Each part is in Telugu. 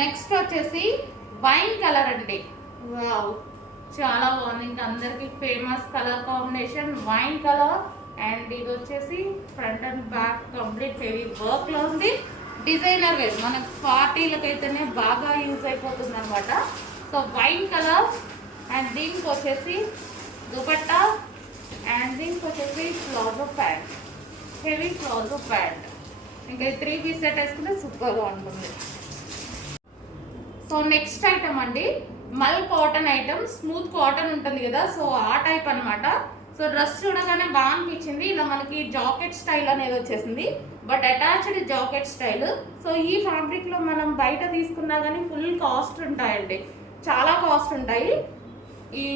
నెక్స్ట్ వచ్చేసి వైన్ కలర్ అండి. వావ్, చాలా బాగుంది. ఇంకా అందరికి famous colour combination wine colour. And ఇది వచ్చేసి front and back complete heavy work లో ఉంది. డిజైనర్ వేర్ మన పార్టీలకు అయితేనే బాగా యూజ్ అయిపోతుంది అనమాట. So wine colour. అండ్ దీనికి వచ్చేసి దుపట్టా. అండ్ దీనికి వచ్చేసి palazzo pant, heavy palazzo pant. ఇంకా 3 పీస్ సెట్ వేసుకుంటే సూపర్గా ఉంటుంది. సో నెక్స్ట్ ఐటమ్ అండి, మల్ కాటన్ ఐటమ్. స్మూత్ కాటన్ ఉంటుంది కదా, సో ఆ టైప్ అనమాట. సో డ్రెస్ చూడగానే బాగా అనిపించింది. ఇలా మనకి జాకెట్ స్టైల్ అనేది వచ్చేసింది, but attached jacket style. So ఈ ఫ్యాబ్రిక్లో మనం బయట తీసుకున్నా కానీ ఫుల్ కాస్ట్ ఉంటాయండి, చాలా కాస్ట్ ఉంటాయి. ఈ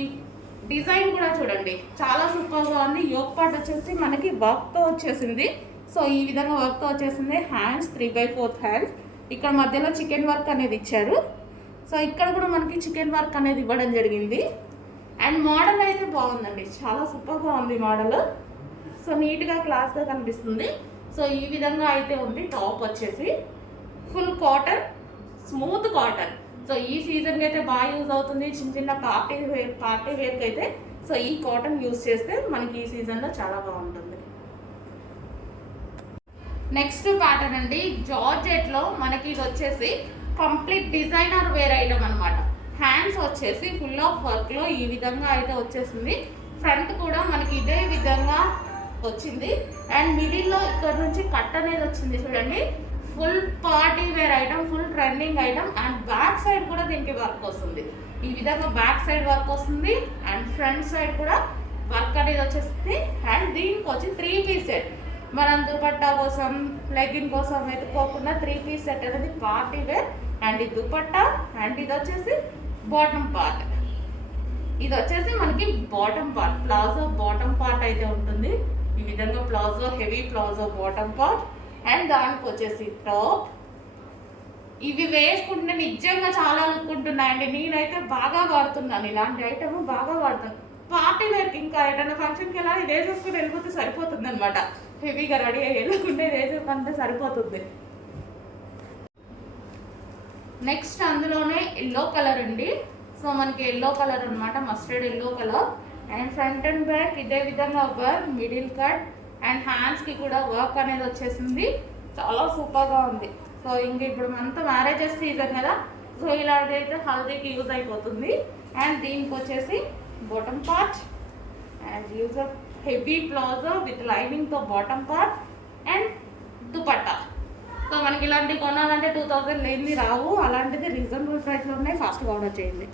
డిజైన్ కూడా చూడండి చాలా సూపర్గా ఉంది. యోక్ పార్ట్ వచ్చేసి మనకి వర్క్తో వచ్చేసింది. సో ఈ విధంగా వర్క్తో వచ్చేసింది. Hands 3/4 hands. ఇక్కడ మధ్యలో చికెన్ వర్క్ అనేది ఇచ్చారు. సో ఇక్కడ కూడా మనకి చికెన్ వర్క్ అనేది ఇవ్వడం జరిగింది. అండ్ మోడల్ అయితే బాగుందండి, చాలా సూపర్గా ఉంది మోడల్. సో నీట్గా క్లాస్గా కనిపిస్తుంది. సో ఈ విధంగా అయితే ఉంది. టాప్ వచ్చేసి full cotton, smooth cotton. So ఈ సీజన్కి అయితే బాగా యూజ్ అవుతుంది. చిన్న చిన్న పార్టీ వేర్కి అయితే సో ఈ కాటన్ యూజ్ చేస్తే మనకి ఈ సీజన్లో చాలా బాగుంటుంది. నెక్స్ట్ ప్యాటర్న్ అండి, జార్జెట్లో మనకి ఇది వచ్చేసి కంప్లీట్ డిజైనర్ వేర్ ఐటమ్ అనమాట. హ్యాండ్స్ వచ్చేసి ఫుల్ ఆఫ్ వర్క్లో ఈ విధంగా అయితే వచ్చేసింది. ఫ్రంట్ కూడా మనకి ఇదే విధంగా వచ్చింది. అండ్ మిడిల్లో ఇక్కడ నుంచి కట్ అనేది వచ్చింది చూడండి. Full party wear item, full trending item. And back side కూడా దీనికి వర్క్ వస్తుంది. ఈ విధంగా బ్యాక్ సైడ్ వర్క్ వస్తుంది. అండ్ ఫ్రంట్ సైడ్ కూడా వర్క్ అనేది వచ్చేస్తుంది. అండ్ దీనికి వచ్చి 3 పీస్ సెట్. మనం దుపట్టా కోసం, లెగ్గిన్ కోసం వెతుక్కోకుండా 3 పీస్ సెట్ అనేది పార్టీ వేర్. అండ్ ఇది దుపట్టా. అండ్ ఇది వచ్చేసి బాటమ్ పార్ట్. ఇది వచ్చేసి మనకి bottom part, palazzo bottom part అయితే ఉంటుంది. ఈ విధంగా palazzo, heavy palazzo bottom part. And దానికి వచ్చేసి టాప్. ఇవి వేసుకుంటే నిజంగా చాలా లుక్ ఉంటున్నాయండి. నేనైతే బాగా వాడుతున్నాను, ఇలాంటి ఐటమ్ బాగా వాడుతాను. పార్టీ వేర్కి ఇంకా ఏదైనా ఫంక్షన్కి ఎలా ఇది వేసేసుకుని వెళ్ళిపోతే సరిపోతుంది అనమాట. హెవీగా రెడీ అయ్యి వెళ్ళకుంటే వేసేసుకుంటే సరిపోతుంది. నెక్స్ట్ అందులోనే ఎల్లో కలర్ అండి. సో మనకి ఎల్లో కలర్ అనమాట, mustard yellow colour. And front and back ఇదే విధంగా వర్క్, మిడిల్ కట్. అండ్ హ్యాండ్స్కి కూడా వర్క్ అనేది వచ్చేసింది. చాలా సూపర్గా ఉంది. సో ఇంక ఇప్పుడు మనతో మ్యారేజెస్ సీజన్ కదా, సో ఇలాంటి అయితే హల్దీకి యూజ్ అయిపోతుంది. అండ్ దీనికి వచ్చేసి bottom part. And use of heavy palazzo with లైనింగ్తో bottom part. And dupatta. So మనకి ఇలాంటివి కొనాలంటే 2000 లేనిది రావు. అలాంటిది రీజనబుల్ ప్రైస్లో ఉన్నాయి. ఫాస్ట్గా ఆర్డర్ చేయండి.